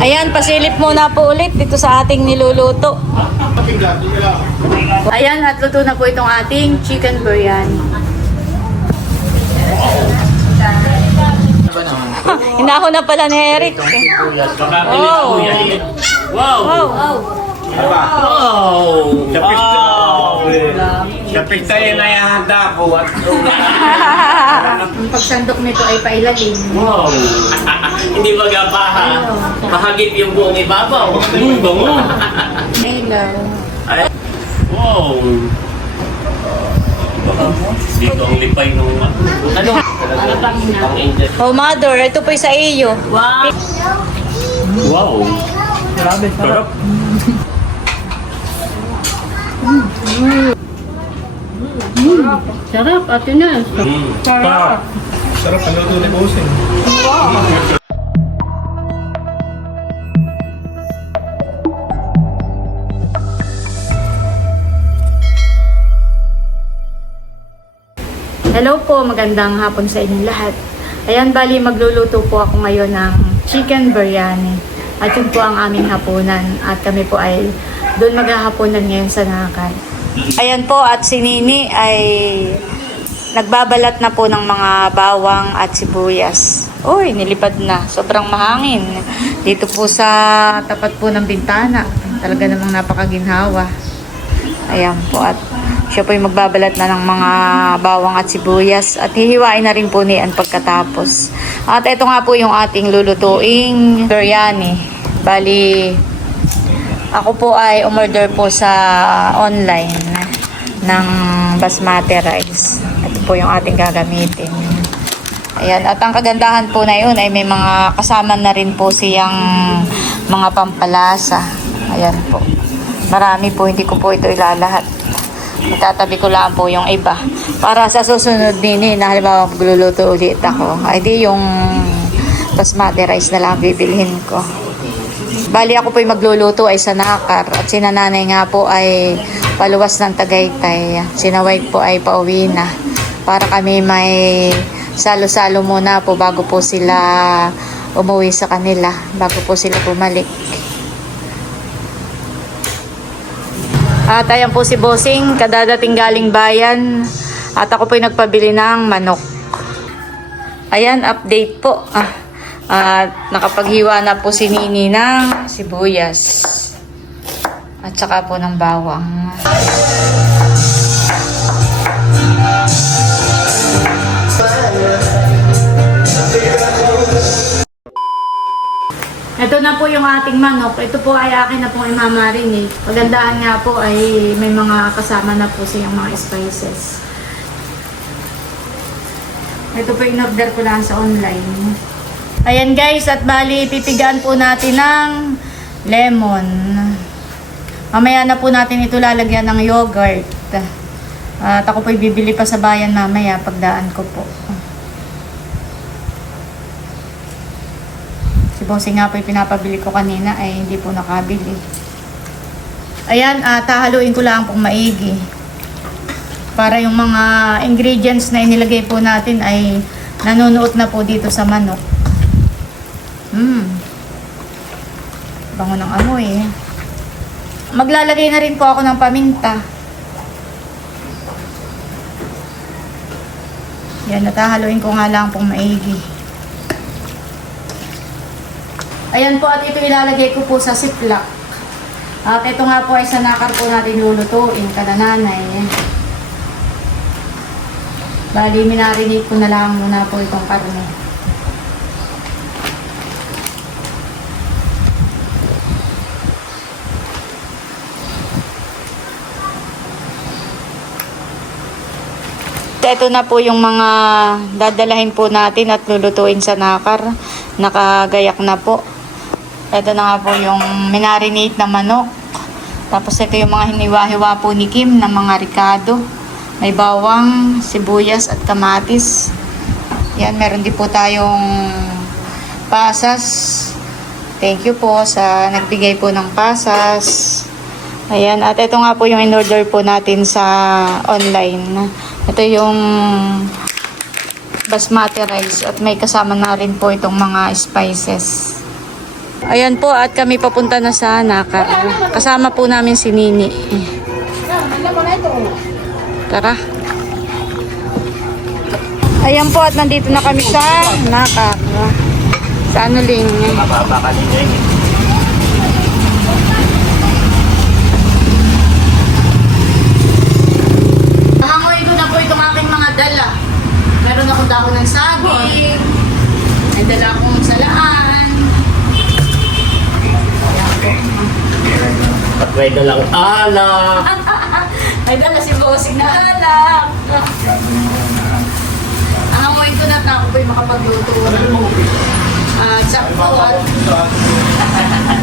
Ayan, pasilip muna po ulit dito sa ating niluluto. Ayan, at luto na po itong ating chicken biryani. Hinahon na pala ni Eric. Wow! Wow! Wow! Wow! Sa pista yan ay handa ko at Ang pagsandok nito ay pailalim. wow! Hindi magabaha. Mahagip yung buong ibabaw. Bango! Hello. Wow! Dito ang lipay nung ano? Ang angel. Oh, mother, ito po sa iyo. Wow! Wow! Grabe, sarap. Sarap! Sarap, ate na. Sarap! Sarap ang luto ni Bossing. Hello po, magandang hapon sa inyong lahat. Ayan, bali magluluto po ako ngayon ng chicken biryani. At yun po ang aming hapunan. At kami po ay doon maghahaponan ngayon sa Nakay. Ayan po, at si Nini ay nagbabalat na po ng mga bawang at sibuyas. Uy, nilipad na. Sobrang mahangin. Dito po sa tapat po ng bintana. Talaga namang napakaginhawa. Ayan po, at siya po yung magbabalat na ng mga bawang at sibuyas at hihiwain na rin po niyan pagkatapos. At ito nga po yung ating lulutuing biryani. Bali, ako po ay umorder po sa online ng basmati rice. Ito po yung ating gagamitin. Ayan, at ang kagandahan po na yun ay may mga kasama na rin po siyang mga pampalasa. Ayan po. Marami po, hindi ko po ito ilalahat. Itatabi ko lang po yung iba. Para sa susunod din na halimbawa magluluto ulit ako, ay di yung basmati rice na lang bibilhin ko. Bali ako po yung magluluto ay sa Nakar. At si nanay nga po ay paluwas ng Tagaytay. Si Naway po ay pauwi na. Para kami may salo-salo muna po bago po sila umuwi sa kanila. Bago po sila bumalik. At ayan po si Bossing, kadadating galing bayan. At ako po yung nagpabili ng manok. Ayan, update po. At nakapaghiwa na po si Nini ng sibuyas. At saka po ng bawang. Ito na po yung ating manok. Ito po ay akin na pong imamarinate. Pagandahan nga po ay may mga kasama na po siyang mga spices. Ito po yung order ko lang sa online. Ayan guys, at bali pipigaan po natin ng lemon. Mamaya na po natin ito lalagyan ng yogurt. At ako po bibili pa sa bayan mamaya pagdaan ko po. Si Bossing nga po yung pinapabili ko kanina ay hindi po nakabili. Ayan, hahaluin ko lang pong maigi. Para yung mga ingredients na inilagay po natin ay nanunuot na po dito sa manok. Bango ng amoy eh. Maglalagay na rin po ako ng paminta. Yan, hahaluin ko nga lang pong maigi. Ayan po, at ito ilalagay ko po sa ziplock. At ito nga po ay sa Nakar po natin lulutuin, kada nanay. Bali, minarinate ko na lang muna po itong karne. Ito na po yung mga dadalahin po natin at lulutuin sa Nakar. Nakagayak na po. Ito na nga po yung minarinate na manok. Tapos ito yung mga hiniwa-hiwa po ni Kim na mga ricado. May bawang, sibuyas at kamatis. Yan, meron din po tayong pasas. Thank you po sa nagbigay po ng pasas. Ayan, at ito nga po yung in-order po natin sa online. Ito yung basmati rice at may kasama na rin po itong mga spices. Ayan po at kami papunta na sa Naka. Kasama po namin si Nini. Tara. Ayan po at nandito na kami sa Naka. Sa Anuling. Mababa ka din eh. Nangangoy ko na po itong aking mga dala. Meron akong dahon ng saging. May dala akong salaan. At may dalang alak. May dala si Bossing na alak. Nangangoy ko na ako po'y makapagluto. Sakto at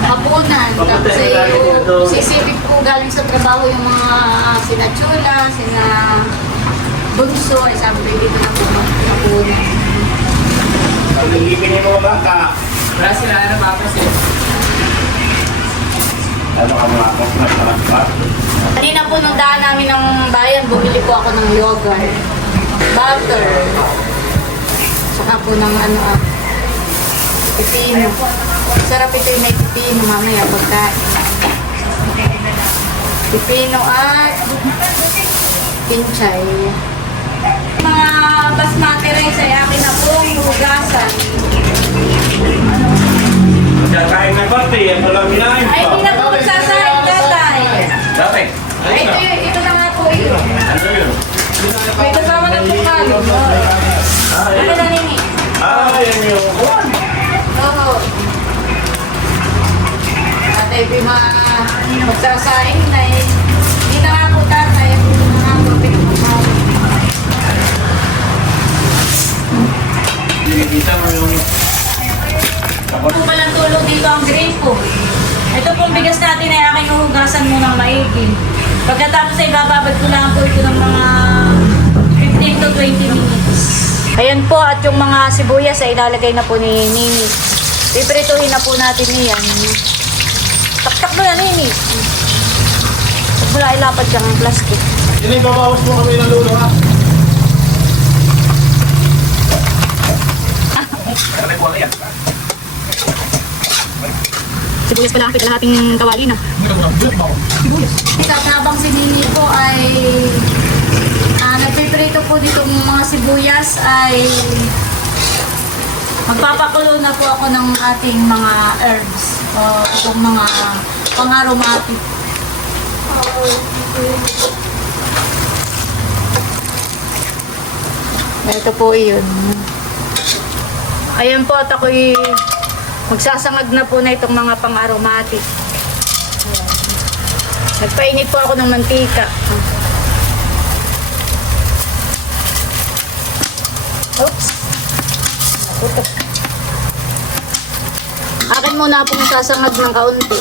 hapunan. Tapos sisipig po galing sa trabaho yung mga sina Chula, sina Bunso. Ay sabi ko dito na po hapunan. Pag-ibigin mo ba ka? Wala sila na mapas eh. Ano ka mga kapos pa? Kanina po nung daan namin ng bayan, bumili po ako ng yogurt, butter, saka po ng pipino. Sarap ito yung may pipino mamaya pagkain. Pipino at pinchay. Mga basmati rice ay akin na pong hugasan. Kakain na ba? Yan mo lang minahin Ay, hindi na po magsasahin, tatay. Dati. Ay, ito na nga po yun. Ano yun? May kasama na po kami. Ano na nini? Yan yung kuwan. Oo. Tatay, magsasahin na eh. Hindi na nga po tatay. Hindi na nga po pinapapawin. Kita mo yung... Ito po palang tulog dito ang gripo. Ito pong bigas natin ay aking uhugasan muna ng maigi. Pagkatapos ay bababad ko lang po ito ng mga 15 to 20 minutes. Ayan po at yung mga sibuyas ay ilalagay na po ni Nini. Piprituhin na po natin niyan. Taktak mo yan, Nini. Wala ilapad kang plastic. Yan ay babawas mo kami ng lulo ha. Sibuyas pala, kalahating kawali na. Habang si Nini po ay nagpiprito po dito ng mga sibuyas ay magpapakulo na po ako ng ating mga herbs o itong mga pang-aromatic. Ito po yun. Ayan po at ako'y magsasangag na po na itong mga pang-aromatic. Nagpainit po ako ng mantika. Oops. Putok. Akin muna po sasangag ng kaunti.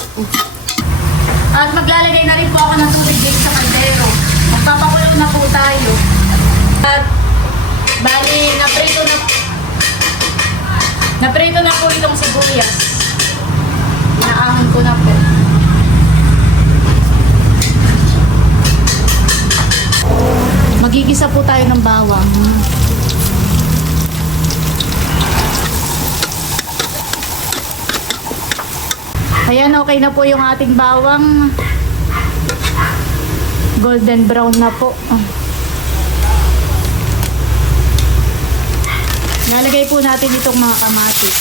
At maglalagay na rin po ako ng tubig dito sa kaldero. Magpapakulo na po tayo. At bali, naprito na po itong sibuyas. Inaahon ko na po. Magigisa po tayo ng bawang. Ayan, okay na po yung ating bawang. Golden brown na po. Nalagay po natin itong mga kamatis.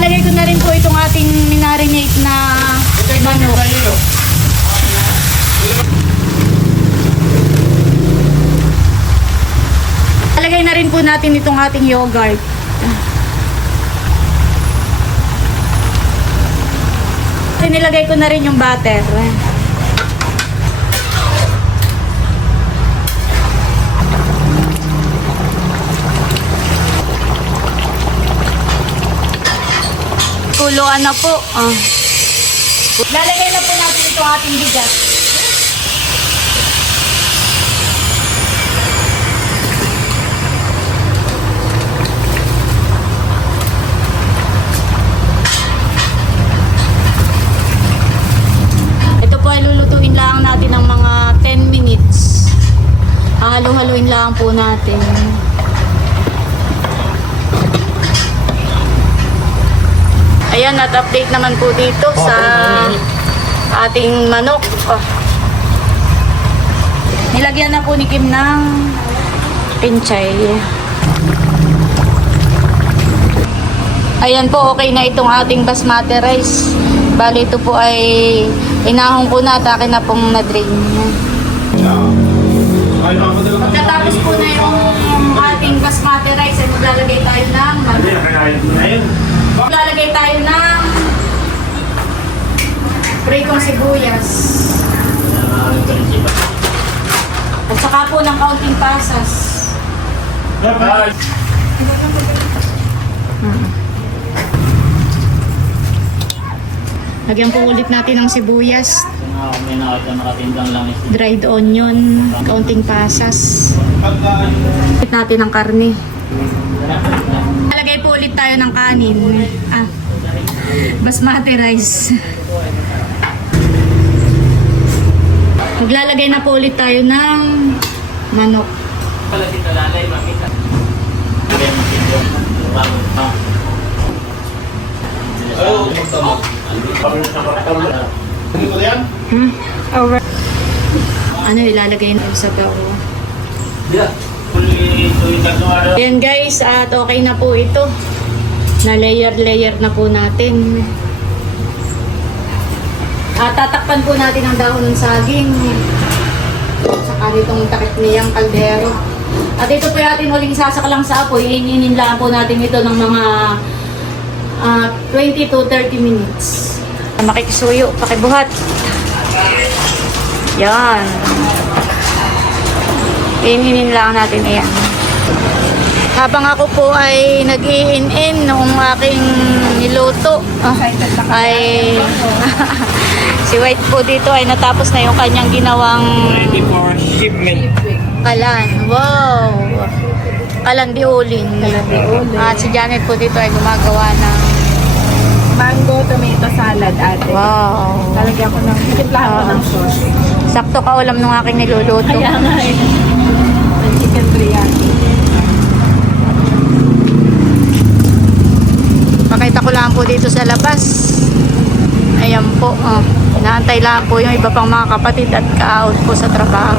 Nalagay ko na rin po itong ating minarinate na manok. Nalagay na rin po natin itong ating yogurt. Nilagay ko na rin yung butter. Kuluan na po. Lalagay na po natin itong ating bigas. Ito po ay lulutuin lang natin ng mga Halo-haluin lang po natin. Ayan, at-update naman po dito sa ating manok. Oh. Nilagyan na po ni Kim ng pinchay. Ayan po, okay na itong ating basmati rice. Bali, ito po ay inahon ko na at akin na pong na-drain. Pagkatapos po na yung ating basmati rice, ay maglalagay tayo ng maglalagay tayo ng pritong sibuyas. At saka po ng kaunting pasas. Lagyan po ulit natin ng sibuyas, dried onion, kaunting pasas. Ulit natin ng karne. Lagay po ulit tayo ng kanin. Basmati rice. Maglalagay na po ulit tayo ng manok. Over. Ano ilalagay na sa bawo? Ayan guys, at okay na po ito. Na layer na po natin. At tatakpan po natin ang dahon ng saging. Saka ditong takip niyang kaldero. At ito po natin uling sasaklang sa apoy. Iininin lang po natin ito ng mga 20 to 30 minutes. Makikisuyo, pakibuhat. Yan. Iininin lang natin. Ayan. Habang ako po ay nag-i-in-in noong aking niluto, ay si White po dito ay natapos na yung kanyang ginawang Ready for shipment. kalan. Wow! Kalan diulin. At si Janet po dito ay gumagawa ng Mango tomato salad, ate. wow! Lalagyan ko ng, titimplahan ko ng sauce. Sakto ka ulam ng aking niluluto. Kaya nga eh. Ang chicken biryani. Pakita ko lang po dito sa labas. Ayan po. Inaantay lang po yung iba pang mga kapatid at ka-out po sa trabaho.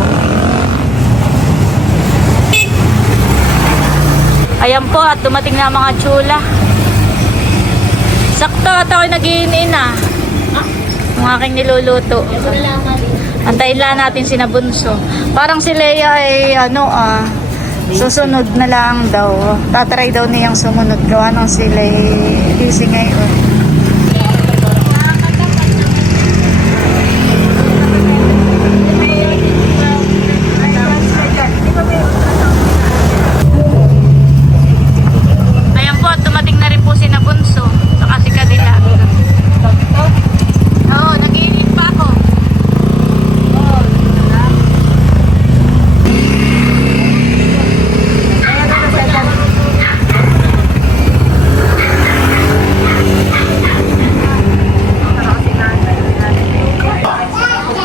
Ayan po at dumating na ang mga tsula. Sakto at ako'y nag-iinin na. Ang aking niluluto. Antayin lang natin si Nabunso. Parang si Leia ay susunod na lang daw. Tatry daw niyang sumunod. Gawa ng sila busy ngayon. Ayan po, at dumating na rin po si Nabunso. Saka si Kadila. Oo, nag-iinit pa ako.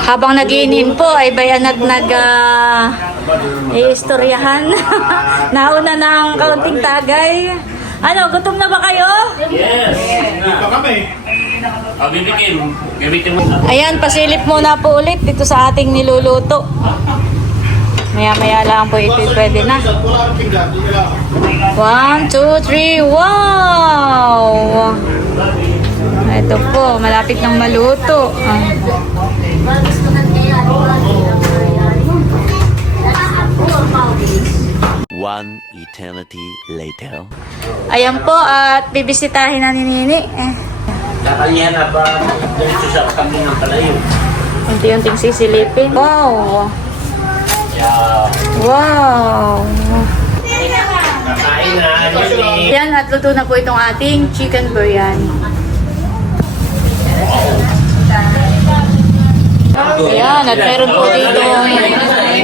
Habang nag-iinim po ay bayan at i-istoryahan. Nauna ng kaunting tagay. Ano, gutom na ba kayo? Yes! Dito kami. Bibikin. Gamitin mo. Ayan, pasilip muna po ulit dito sa ating niluluto. Maya-maya lang po ito pwede na. 1, 2, 3, wow! Ito po, malapit ng maluto. One eternity later. Ayan po, at bibisitahin na ni Nini. Kakalihan na ba? Dito sa kambing ng palayo. Unti-unting sisilipin. Wow! Yeah. Wow! Kakain na. Yun Ayan, at luto na po itong ating chicken biryani. Ayan, at meron po dito.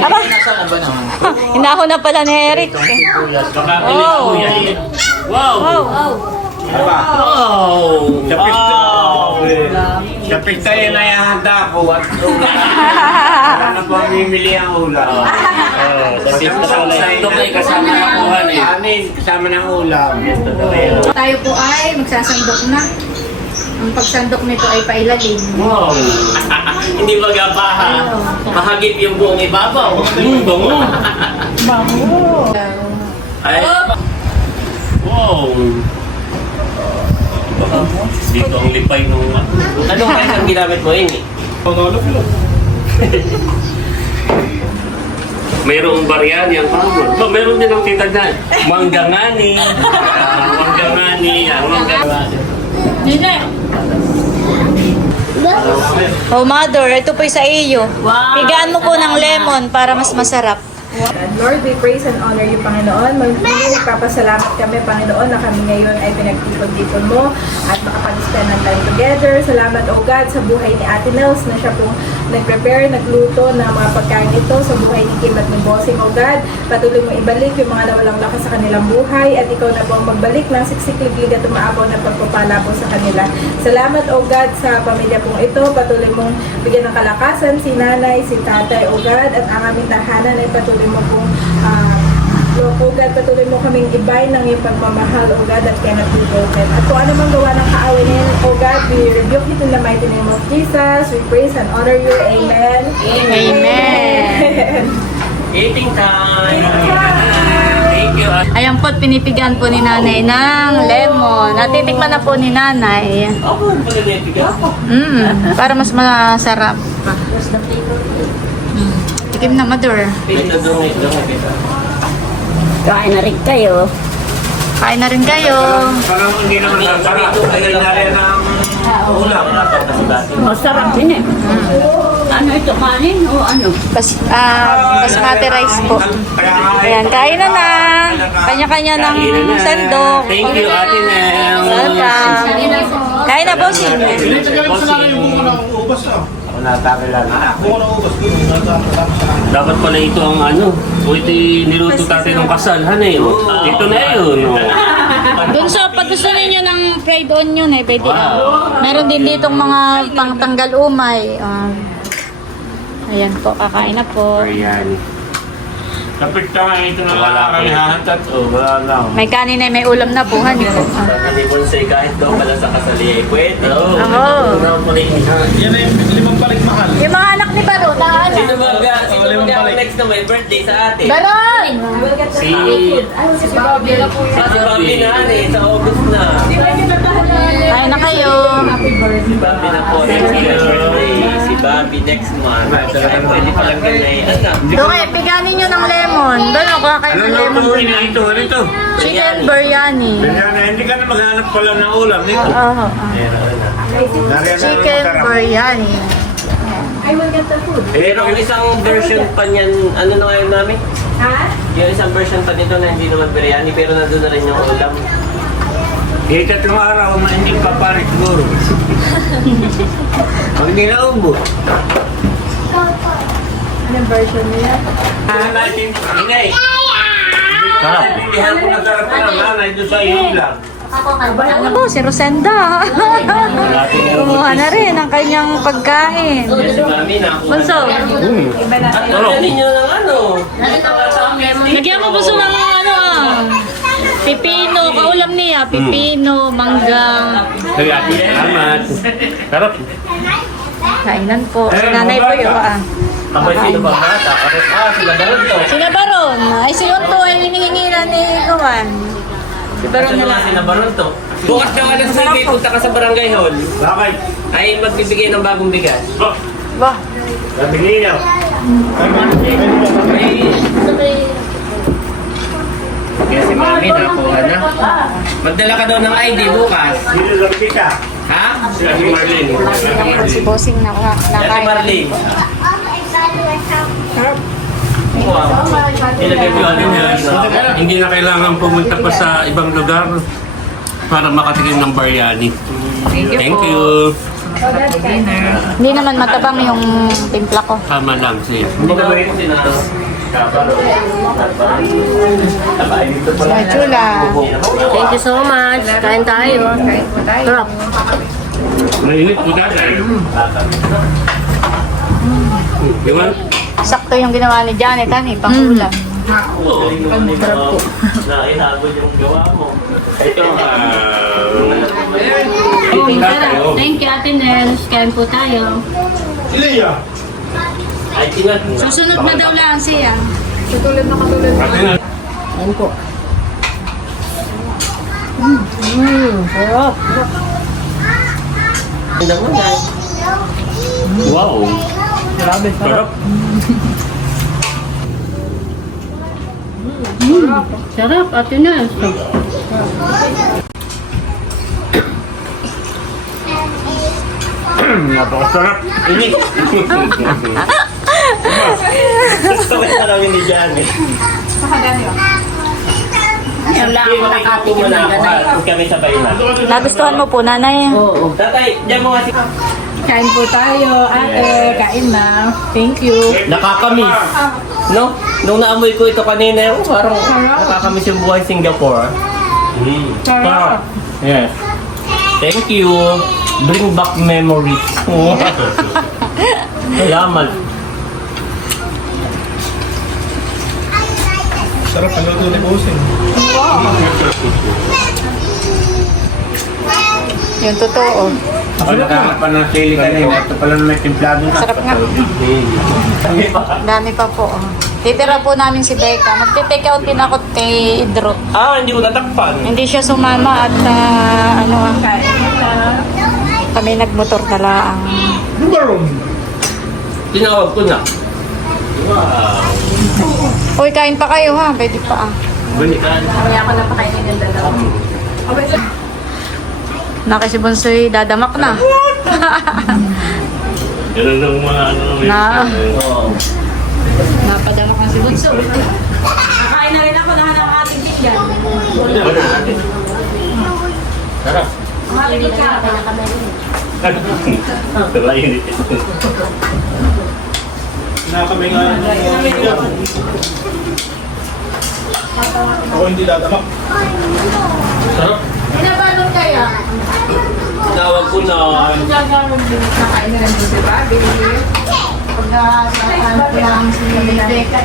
Aba! Hinahon na pala ni Eric. Baka Oh. Wow! Wow! Wow! Wow! Sa pista yan ay hahanda ko at wala na po mimili ang ulam. Sa pista pala, ito kayo kasama ng kuhan eh. Amin, kasama ng ulam. Tayo po ay magsasandok na. Ang pagsandok nito ay pailalim. Wow! Hindi magapaha. Mahagip yung buong ibabaw. Bango! Ay. Wow! Dito ang lipay nung... Ano kayo ang ginamit mo yun eh? Mayroong Biryani ang pamor. Mayroon din ang titagnan. Manggangani. Manggangani. Manggangani. Oh, Mother, ito po sa iyo. Pigaan mo po ng lemon para mas masarap. Lord, we praise and honor you, Panginoon. Magpapasalamat kami, Panginoon, na kami ngayon ay pinagtipon-tipon mo at makapag-spend ng time together. Salamat, O God, sa buhay ni Ate Nels na siya pong nag-prepare, nagluto ng mga pagkain ito sa buhay ni Kim at ni Bossing, O God. Patuloy mo ibalik yung mga nawalang lakas sa kanilang buhay at ikaw na po ang magbalik ng siksik-liglig at umaabaw na pagpapala po sa kanila. Salamat, O God, sa pamilya pong ito. Patuloy mong bigyan ng kalakasan si nanay, si tatay, O God, at ang aming tahanan ay patuloy mo pong O God, patuloy mo kaming ibay ng iyong pagmamahal, O God, at cannot be broken. At kung ano mang gawa ng kaaway na yun, O God, we rebuke it in the mighty name of Jesus. We praise and honor you. Amen. Amen. Eating time! Thank you. Ayan po, pinipigan po ni nanay ng lemon. Natitikman na po ni nanay. Ako, pagkakitigan. Para mas masarap. Tikim na, Mother. Kain na rin kayo. Kain na rin kayo. Parang hindi naman sasarap. Ay, nari ng ulam. Masarap din eh. Ano ito, kanin o ano? Basmati rice po. Ayan, kain na na. Kanya-kanya ng sandok. Thank you, Ate Nel. Welcome. Kain na, bossing. Ako natakila na. Dapat pala ito ang ano. O ito niluto natin ng kasal. Hanay, dito na yun. Doon sa pag gusto ninyo ng fried onion eh, pwede. Meron din ditong mga pangtanggal umay. Ayan po, kakain na po. Biryani. Kapit ka nga, ito na lang kami hahantat. Wala lang. May kanin na may ulam na po, honey. Hindi po say kahit daw pala sa kasali. Pwede. Oo. Yan ay limang balik mahal. Yung mga anak ni Baro, ano? Sino ba ang next na may birthday sa ate? Baron! Si Bobby na sa August na. Kain na kayo. Si Bobby na po. Si Bobby next month. Pwede palang ganay. Doon eh, piganin nyo ng lemon. Doon ako kakain ng lemon. Ano ito? Chicken biryani. Hindi ka na maghanap pala ng ulam nito. Oo. Chicken biryani. I will get the food. Pero yung isang version pa niyan, ano na ngayon namin? Ha? Yung isang version pa dito na hindi naman biryani pero nandun na rin yung ulam. Tatlong araw na hindi pa pare siguro. Pag hindi na ubos. Anong version niya? Natin, ingay. Sarap. Hindi ko nasarap na nanay doon sa iyo lang. Ano po, si Rosenda. Kumuha na rin ang kanyang pagkain. Si Mami na. Bunso, At ano ninyo ng ano? lagyan mo bunso ng ano pipino, kaulam niya. Pipino, manggang. Salamat. Sarap. Kainan po. Si nanay po yun. Abay, sino ba bata? Sila Baron to. Sina Baron. Ay, si Otto ay hinihingi na ni Kawan. Si Baron Sino na nga lang. sila Baron to? Bukas na alas sa punta ka sa barangay hall. Bakit? Ay magbibigay ng bagong bigas. Bah. Nabili niya. Kaya si Mami nakuha na. Magdala ka daw ng ID bukas. Dito lang kita. Ha? Si Marlene. Si Bossing na Si nakain. Marlene. Wow. Ilagay ko ano niya. Hindi na kailangan pumunta pa sa ibang lugar para makatikim ng biryani. Thank you. Hindi naman matabang yung timpla ko. Tama lang siya. Hindi ka ba rin sinalo? Chula. Thank you so much. Kain tayo. Kain po tayo. Sarap. Mainit po tatay. Di ba? Sakto yung ginawa ni Janet, hani, pang-ulam. Oo. Nainabot yung gawa mo. Ito, Thank you, Ate Nels. Kain po tayo. ay tingat mo. Susunod na daw lang siya. Katulad na katulad na. Kain po. Wow. Sarap. Sarap, Ate Nels. Napakasarap. Ini. Gusto ko na namin ni Johnny. Wala ako nakatikim ng ganay. Kami sabay na. Nagustuhan mo po, nanay? Oo. Tatay, diyan mo nga si... Kain po tayo, ate. Kain na. Thank you. Nakakamiss. No? Nung naamoy ko ito kanina, parang nakakamiss yung buhay Singapore. Sarap. Yes. Thank you. Bring back memories. Salamat. Sarap ang luto ni Bossing. Yung totoo. Ako nakakapan ng sili kanina. Ito pala na may templado na. Sarap nga. Dami pa po. Titira po namin si Becca. Magte-take out din ako kay Idro. Ah, hindi ko tatakpan. Hindi siya sumama at kami nagmotor na lang. Tinawag ko na. Uy, kain pa kayo ha. Pwede pa ah. Kaya ako napakainin ng dalawa. Naki si Bonsoy, dadamak na. Ganun ng mga ano. Oo. Napadamak na si Bonsoy. Kakain na rin ako na ng ating bigyan. Sarap. Makinig ka. Terlain. Na kami nga ako hindi dadamak. Sarap. Pinabalot kaya? Tinawag ko na. Kakain na rin si Bobby. Pagka-saan ko lang si Becca.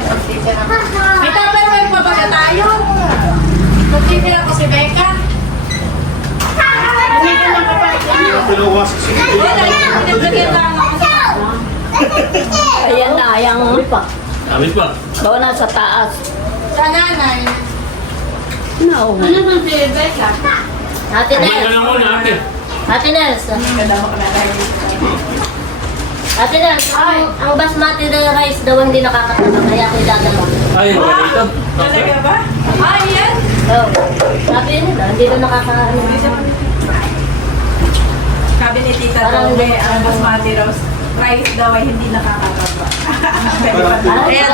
May tupperware pa ba na tayo? Magtitira ko si Becca. Pinuha sa sige. Wala yan, pinaglagyan lang ako sa Ayan na, ayan pa. Amis pa. Doon na sa taas. sa nanay. No. Ano ba si Becca? Ate Kumain ka Nels. lang muna ate. Ate Nels. Ate Nels, ang basmati na rice daw hindi nakakataba. Kaya ako idadala. Ay, wala ito. Talaga ba? Ay, yan. Oo. Sabi nila, hindi daw nakakaano. Sabi ni Tita Parang daw, hindi- ang basmati rice daw ay hindi nakakataba. Kaya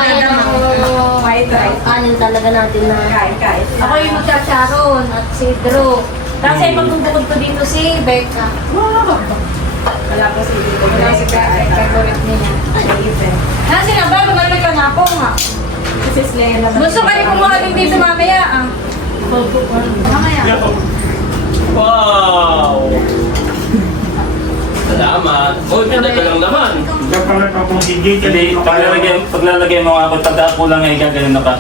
White rice. kanin talaga natin na. Kain. Ako yung magkakaroon at si Drew. Kasi magbubukod ko dito si Becca. Wala ko si Tito. Wala si Becca, favorite niya. Nasi na ba? Lumalag ka na ako nga. Kasi Slaya naman. Gusto ka rin kumuha din dito mamaya ah. Mamaya. Wow! Salamat. Oh, ganda ka lang naman. Hindi, paglalagay mo ako, pagkakulang ay gaganon na pa.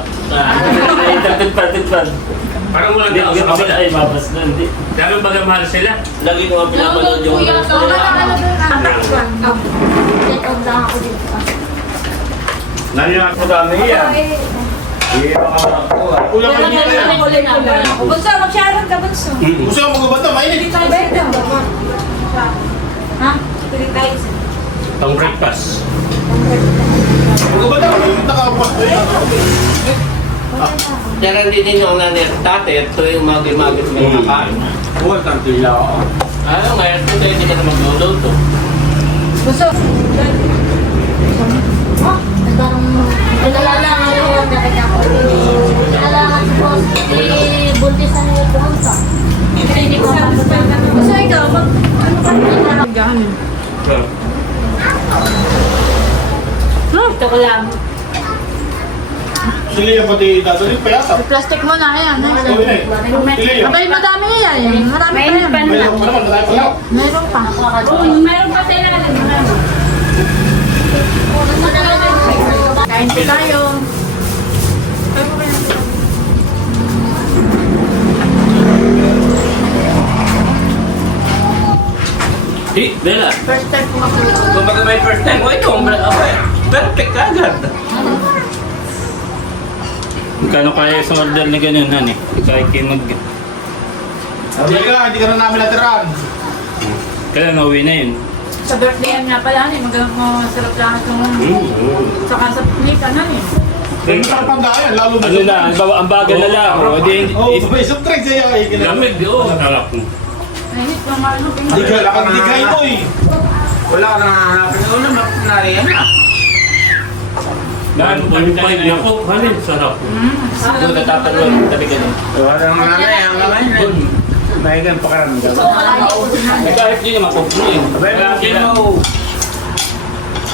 Tagtad. Parang walang tao sa kabila ay mabas na. Hindi. Dami baga mahal sila. Lagi ko nga pinapanood yung... Check out lang ako dito. Naniyak mo dami yan. Ulang hindi ka yan. Bunso, mag-sharon ka, Bunso. Gusto mo magubad na, mainit. Ha? Pang breakfast. Magubad na, yung nakaupas na yan. Pero hindi din yung nanay at tate. Ito yung magil-magil may nakain. Huwag tantila ako. Ano ngayon? Ito hindi ka na magluluto. Bunso. Parang nalalangan ako nakita ko. Nalalangan ko si buntisan niya pumunta. Hindi ko Bunso, ikaw, ano ka rin? Ito ko lang. Sila yung pati dadalhin pa yata. Plastic mo na, ayan. Sila yun. Abay, madami yan. Marami pa yan. Mayroon pa naman, marami pa lang. Meron pa. Meron pa sila. Kain po tayo. Bella. First time po ako. Kumbaga may first time ko ito, perfect agad. Magkano kaya sa order na ganyan, honey? Kaya kinog. Hindi ka na namin natiran. Kaya nauwi na yun. Sa birthday nga pala, masarap lahat yung saka sa plate, ano eh. Hindi ka panggayan, lalo na. Ano na, ang bagal na lang. O, di, Oo, may subtract sa'yo eh. lamig, oo. Sarap. Nahit yung ano, Hindi ka lang ang digay mo eh. Wala ka nang hahanapin ng ulam, nariyan na. Dahil po yung pahig niya po, honey, sarap. Doon natatalon, tabi ka nun. Wala nang nanay, ang nanay na yun. Mahigan pa karamdam. Eh, kahit di naman po, yun. Kaya kino.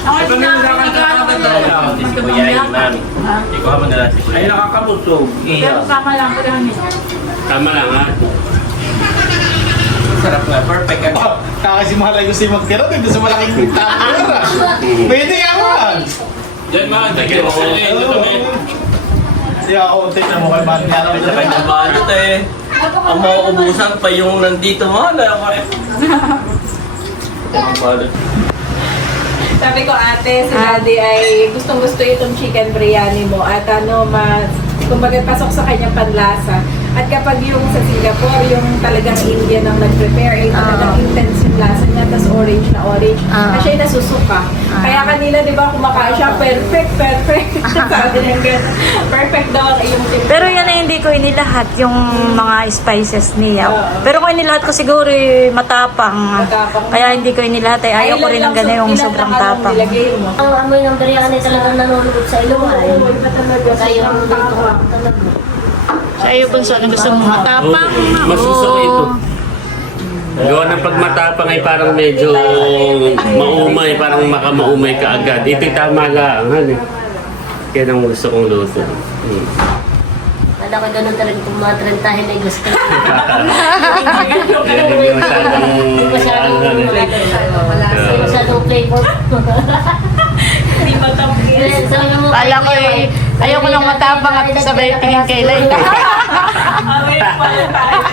Ako din na, Hindi ko haman nila si Kuya. Ay, nakakabusog. pero tama lang po lang. Tama lang, ha? Sarap nga, perfect. Kakasimahalay ko si Magkero dito sa malaking pintaan. Pwede yaman. Diyan mga, tagyan ko na yun. Ito kami. Hindi ako, tignan mo kay Magkero. Sa kanya balot eh. Ang mauubusan pa yung nandito mo. Ang balot. Sabi ko ate, si daddy ay gustong-gusto itong chicken biryani mo at kumbaga pasok sa kanyang panlasa. At kapag yung sa Singapore, yung talagang Indian ang nag-prepare, ay talagang intense yung lasa niya, tas orange na orange. At siya'y nasusuka. Kaya kanina, di ba, kumakain siya, perfect. Sabi niya gano'n. Perfect daw ang iyong chicken. Pero yan ay hindi ko inilahat yung mga spices niya. Pero kung inilahat ko siguro matapang. Kaya hindi ko inilahat ay ayaw ko rin ng gano'n yung sobrang tapang. Nilagay mo. Ang amoy ng biryani talagang nanulubog sa ilungan. Iba talaga. Kaya yung tapang. talaga. Sa iyo, Bunso, ano gusto mo? Matapang? Mas gusto ko ito. Gawa ng pag matapang ay parang medyo maumay, parang makamaumay ka agad. Ito'y tama lang, honey. Kaya nang gusto kong luto. Wala ka ganun talaga kung mga trentahin ay gusto. Kaya hindi masyadong... Hindi masyadong Hindi masyadong flavor. Hindi matapang. Kala ko eh, ayaw ko lang matapang at sabay tingin kay Lai. Away pala tayo.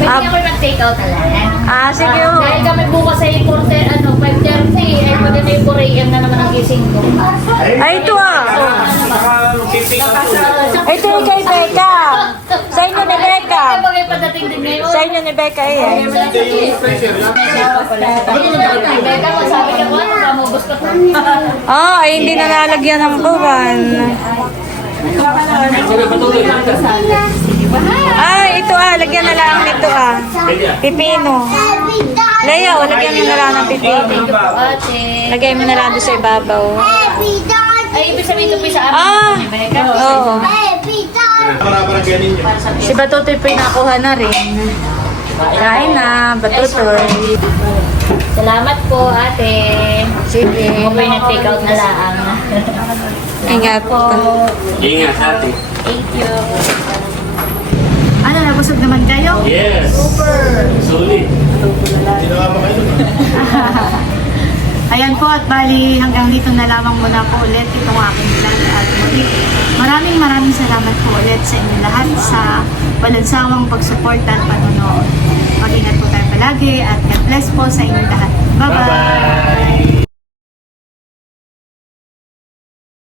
Pwede ako mag-take out na lang. Sige. Dahil kami bukas ay 5:30 ay pwede na yung 4 AM na naman ang gising ko. Ay, ito Ito yung kay Becca. Sa inyo ni Becca. Kaya bagay padating din ngayon. Sa inyo ni Becca eh. Becca, masabi ka ba? Ano mo gusto ko? Ay hindi na lalagyan ng buwan. Ito lagyan na lang nito Pipino. Leia, lagyan mo na lang ng pipino. Ate. Lagay mo na lang doon sa ibabaw. Ay, ibig sabihin ito po sa amin. Becca. Oo. Parang ganin yun. Si Batutoy po nakuha na rin. Kain na, Batutoy. Salamat po, ate. Sige. Ako po yung nag-take out na lang. Ingat po. Ingat natin. Thank you. Ano, nabusog naman kayo? Yes. Sulit. Hindi na nga makain. Ayan po at bali hanggang dito na lamang muna po ulit itong aking vlog at muli. Maraming salamat po ulit sa inyo lahat sa walang sawang pagsuporta at panonood. Mag-ingat po tayo palagi at God bless po sa inyong lahat. Bye-bye!